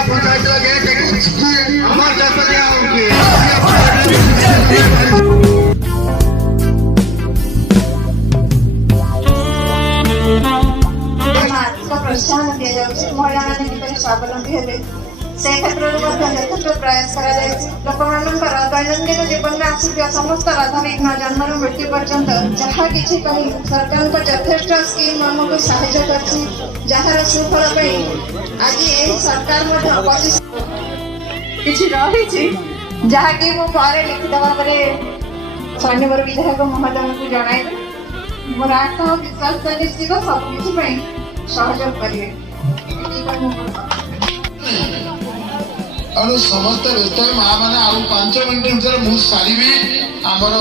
जिला पंचायत लगे हमारे जैसा क्या होंगे प्रोत्साहन दि जाऊँगी महिला मैंने स्वावलम्बी हेले से क्षेत्र में यथेष प्रयास कर लोक दैनन्दिन जीवन में आसुवा समस्त राजनीतिक जन्म मृत्यु पर्यंत जहाँ कि सरकार यथेष स्कीम आमको साहाय्य कर जार सुफल आज ये सरकार किसी रही जहाँकि मुझे लिखित भाव में स्वयंवर विधायक महोदय को जन मोर आत्म विश्वास निश्चित सबकि सहयोग करेंगे अणु समस्त व्यस्त माँ मैंने आउ 5 मिनट भर मुझे सारी आमर